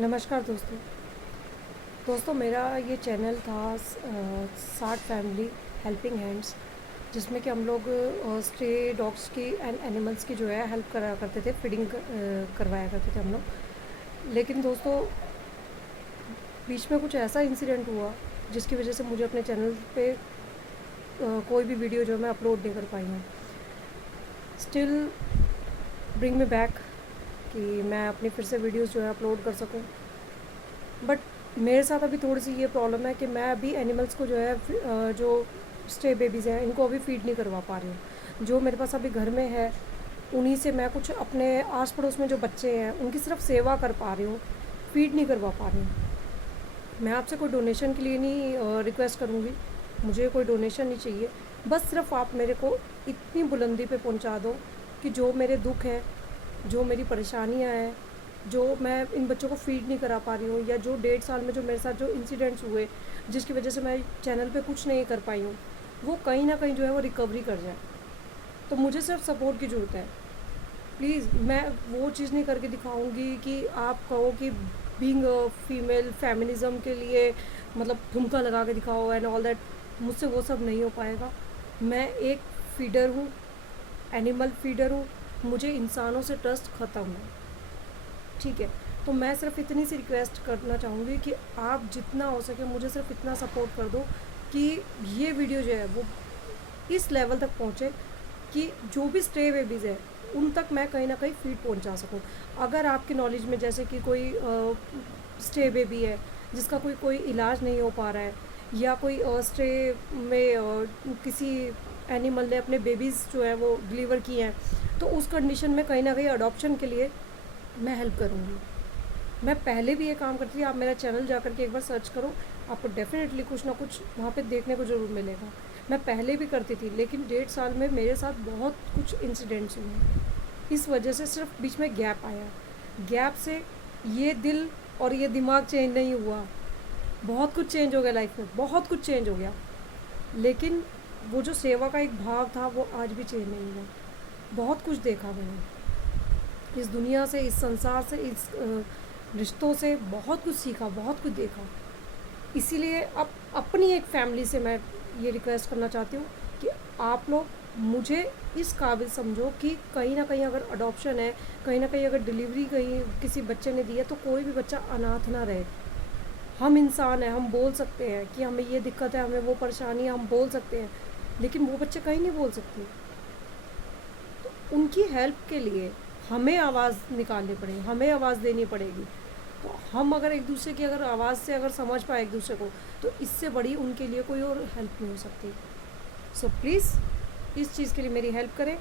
नमस्कार दोस्तों मेरा ये चैनल था साठ फैमिली हेल्पिंग हैंड्स, जिसमें कि हम लोग स्ट्रे डॉग्स की एंड एनिमल्स की जो है हेल्प करा करते थे, फीडिंग करवाया करते थे हम लोग। लेकिन दोस्तों बीच में कुछ ऐसा इंसिडेंट हुआ जिसकी वजह से मुझे अपने चैनल पे कोई भी वीडियो जो है मैं अपलोड नहीं कर पाई हूँ। स्टिल ब्रिंग मी बैक कि मैं अपनी फिर से वीडियोस जो है अपलोड कर सकूँ। बट मेरे साथ अभी थोड़ी सी ये प्रॉब्लम है कि मैं अभी एनिमल्स को जो है जो स्टे बेबीज़ हैं इनको अभी फीड नहीं करवा पा रही हूँ। जो मेरे पास अभी घर में है उन्हीं से मैं कुछ अपने आस पड़ोस में जो बच्चे हैं उनकी सिर्फ सेवा कर पा रही हूँ, फीड नहीं करवा पा रही हूँ। मैं आपसे कोई डोनेशन के लिए नहीं रिक्वेस्ट करूँगी, मुझे कोई डोनेशन नहीं चाहिए। बस सिर्फ आप मेरे को इतनी बुलंदी पे पहुँचा दो कि जो मेरे दुख हैं, जो मेरी परेशानियाँ हैं, जो मैं इन बच्चों को फीड नहीं करा पा रही हूँ, या जो 1.5 साल में जो मेरे साथ जो इंसिडेंट्स हुए जिसकी वजह से मैं चैनल पे कुछ नहीं कर पाई हूँ, वो कहीं ना कहीं जो है वो रिकवरी कर जाए। तो मुझे सिर्फ सपोर्ट की ज़रूरत है। प्लीज़ मैं वो चीज़ नहीं करके दिखाऊंगी कि आप कहो कि बीइंग फीमेल फेमिनिज़म के लिए मतलब ठुमका लगा के दिखाओ एंड ऑल दैट। मुझसे वो सब नहीं हो पाएगा। मैं एक फीडर हूँ, एनिमल फीडर हूँ। मुझे इंसानों से ट्रस्ट ख़त्म है, ठीक है। तो मैं सिर्फ इतनी सी रिक्वेस्ट करना चाहूँगी कि आप जितना हो सके मुझे सिर्फ इतना सपोर्ट कर दो कि ये वीडियो जो है वो इस लेवल तक पहुँचे कि जो भी स्टे बेबीज़ है उन तक मैं कहीं ना कहीं फीड पहुँचा सकूँ। अगर आपकी नॉलेज में जैसे कि कोई स्टे बेबी है जिसका कोई कोई इलाज नहीं हो पा रहा है, या कोई स्टे में किसी एनिमल ने अपने बेबीज़ जो है वो डिलीवर किए हैं, तो उस कंडीशन में कहीं ना कहीं अडॉप्शन के लिए मैं हेल्प करूँगी। मैं पहले भी ये काम करती थी, आप मेरा चैनल जा कर के एक बार सर्च करो, आपको डेफिनेटली कुछ ना कुछ वहाँ पे देखने को ज़रूर मिलेगा। मैं पहले भी करती थी, लेकिन 1.5 साल में मेरे साथ बहुत कुछ इंसिडेंट्स हुए। इस वजह से सिर्फ बीच में गैप आया। गैप से ये दिल और ये दिमाग चेंज नहीं हुआ, बहुत कुछ चेंज हो गया लाइफ में, बहुत कुछ चेंज हो गया। लेकिन वो जो सेवा का एक भाव था वो आज भी चेंज नहीं हुआ। बहुत कुछ देखा मैंने इस दुनिया से, इस संसार से, इस रिश्तों से बहुत कुछ सीखा, बहुत कुछ देखा। इसीलिए अब अपनी एक फैमिली से मैं ये रिक्वेस्ट करना चाहती हूँ कि आप लोग मुझे इस काबिल समझो कि कहीं ना कहीं अगर अडॉप्शन है, कहीं ना कहीं अगर डिलीवरी कहीं किसी बच्चे ने दी है, तो कोई भी बच्चा अनाथ ना रहे। हम इंसान हैं, हम बोल सकते हैं कि हमें ये दिक्कत है, हमें वो परेशानी है, हम बोल सकते हैं। लेकिन वो बच्चे कहीं नहीं बोल सकते। तो उनकी हेल्प के लिए हमें आवाज़ निकालनी पड़ेगी, हमें आवाज़ देनी पड़ेगी। तो हम अगर एक दूसरे की अगर आवाज़ से अगर समझ पाए एक दूसरे को, तो इससे बड़ी उनके लिए कोई और हेल्प नहीं हो सकती। सो प्लीज़ इस चीज़ के लिए मेरी हेल्प करें।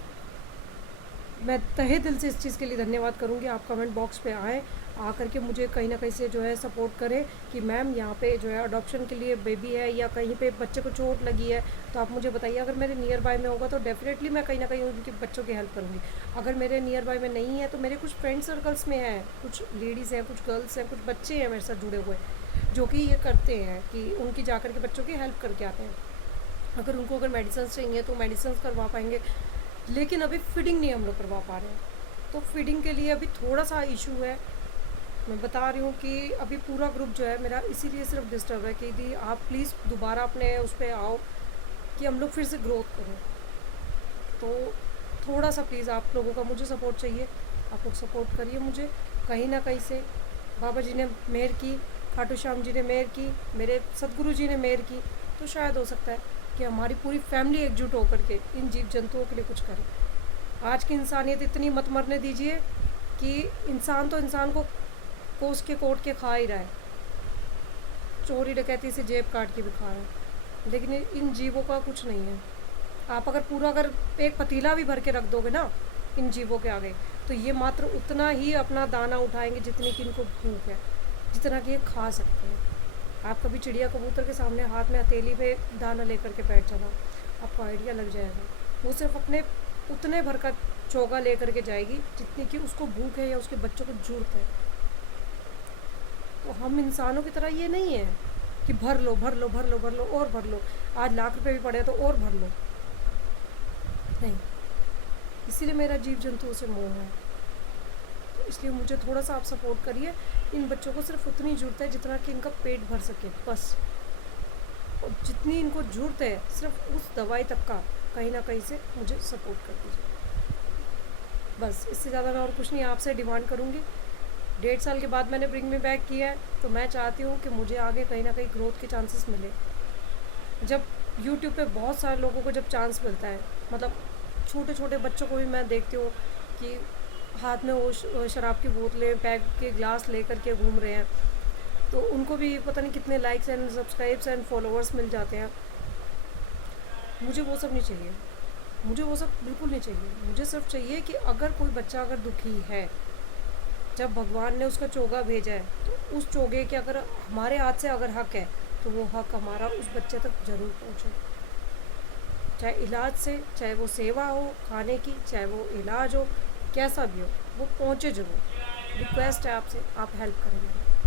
मैं तहे दिल से इस चीज़ के लिए धन्यवाद करूँगी। आप कमेंट बॉक्स पे आएँ, आ करके मुझे कहीं ना कहीं से जो है सपोर्ट करें कि मैम यहाँ पे जो है अडॉप्शन के लिए बेबी है, या कहीं पे बच्चे को चोट लगी है, तो आप मुझे बताइए। अगर मेरे नियर बाय में होगा तो डेफिनेटली मैं कहीं ना कहीं उनके बच्चों की हेल्प करूँगी। अगर मेरे नियर बाय में नहीं है तो मेरे कुछ फ्रेंड सर्कल्स में है, कुछ लेडीज़ हैं, कुछ गर्ल्स हैं, कुछ बच्चे हैं मेरे साथ जुड़े हुए जो कि ये करते हैं कि उनकी जा कर के बच्चों की हेल्प करके आते हैं। अगर उनको अगर मेडिसिन चाहिए तो मेडिसिन करवा पाएंगे। लेकिन अभी फीडिंग नहीं हम लोग करवा पा रहे हैं, तो फीडिंग के लिए अभी थोड़ा सा इशू है। मैं बता रही हूँ कि अभी पूरा ग्रुप जो है मेरा इसीलिए सिर्फ डिस्टर्ब है कि दी आप प्लीज़ दोबारा अपने उस पर आओ कि हम लोग फिर से ग्रोथ करें। तो थोड़ा सा प्लीज़ आप लोगों का मुझे सपोर्ट चाहिए, आप लोग सपोर्ट करिए मुझे। कहीं ना कहीं से बाबा जी ने मेहर की, खाटू श्याम जी ने मेहर की, मेरे सदगुरु जी ने मेहर की, तो शायद हो सकता है कि हमारी पूरी फैमिली एकजुट होकर के इन जीव जंतुओं के लिए कुछ करे। आज की इंसानियत इतनी मत मरने दीजिए कि इंसान तो इंसान को कोस के कोट के खा ही रहा है, चोरी डकैती से जेब काट के भी खा रहा है, लेकिन इन जीवों का कुछ नहीं है। आप अगर पूरा अगर एक पतीला भी भर के रख दोगे ना इन जीवों के आगे, तो ये मात्र उतना ही अपना दाना उठाएंगे जितनी कि इनको भूख है, जितना कि ये खा सकते हैं। आप कभी चिड़िया कबूतर के सामने हाथ में हथेली पे दाना लेकर के बैठ जाना, आपको आइडिया लग जाएगा। वो सिर्फ अपने उतने भर का चोगा लेकर के जाएगी जितनी कि उसको भूख है या उसके बच्चों को ज़रूरत है। तो हम इंसानों की तरह ये नहीं है कि भर लो भर लो भर लो भर लो और भर लो, आज लाख रुपए भी पड़े तो और भर लो, नहीं। इसीलिए मेरा जीव जंतुओं से मोह है। तो इसलिए मुझे थोड़ा सा आप सपोर्ट करिए। इन बच्चों को सिर्फ उतनी ज़रूरत है जितना कि इनका पेट भर सके बस, और जितनी इनको ज़रूरत है सिर्फ उस दवाई तक का कहीं ना कहीं से मुझे सपोर्ट कर दीजिए बस। इससे ज़्यादा मैं और कुछ नहीं आपसे डिमांड करूँगी। 1.5 साल के बाद मैंने ब्रिंग मी बैक किया है, तो मैं चाहती हूँ कि मुझे आगे कहीं ना कहीं ग्रोथ के चांसेस मिले। जब यूट्यूब पे बहुत सारे लोगों को जब चांस मिलता है, मतलब छोटे छोटे बच्चों को भी मैं देखती हूँ कि हाथ में वो शराब की बोतलें, पैक के ग्लास लेकर के घूम रहे हैं, तो उनको भी पता नहीं कितने likes and subscribes and followers मिल जाते हैं। मुझे वो सब नहीं चाहिए, मुझे वो सब बिल्कुल नहीं चाहिए। मुझे सिर्फ चाहिए कि अगर कोई बच्चा अगर दुखी है, जब भगवान ने उसका चोगा भेजा है, तो उस चोगे के अगर हमारे हाथ से अगर हक है, तो वो हक हमारा उस बच्चे तक ज़रूर पहुँचे। चाहे इलाज से, चाहे वो सेवा हो खाने की, चाहे वो इलाज हो, कैसा भी हो, वो पहुँचे ज़रूर। रिक्वेस्ट है आपसे, आप हेल्प करें मेरी।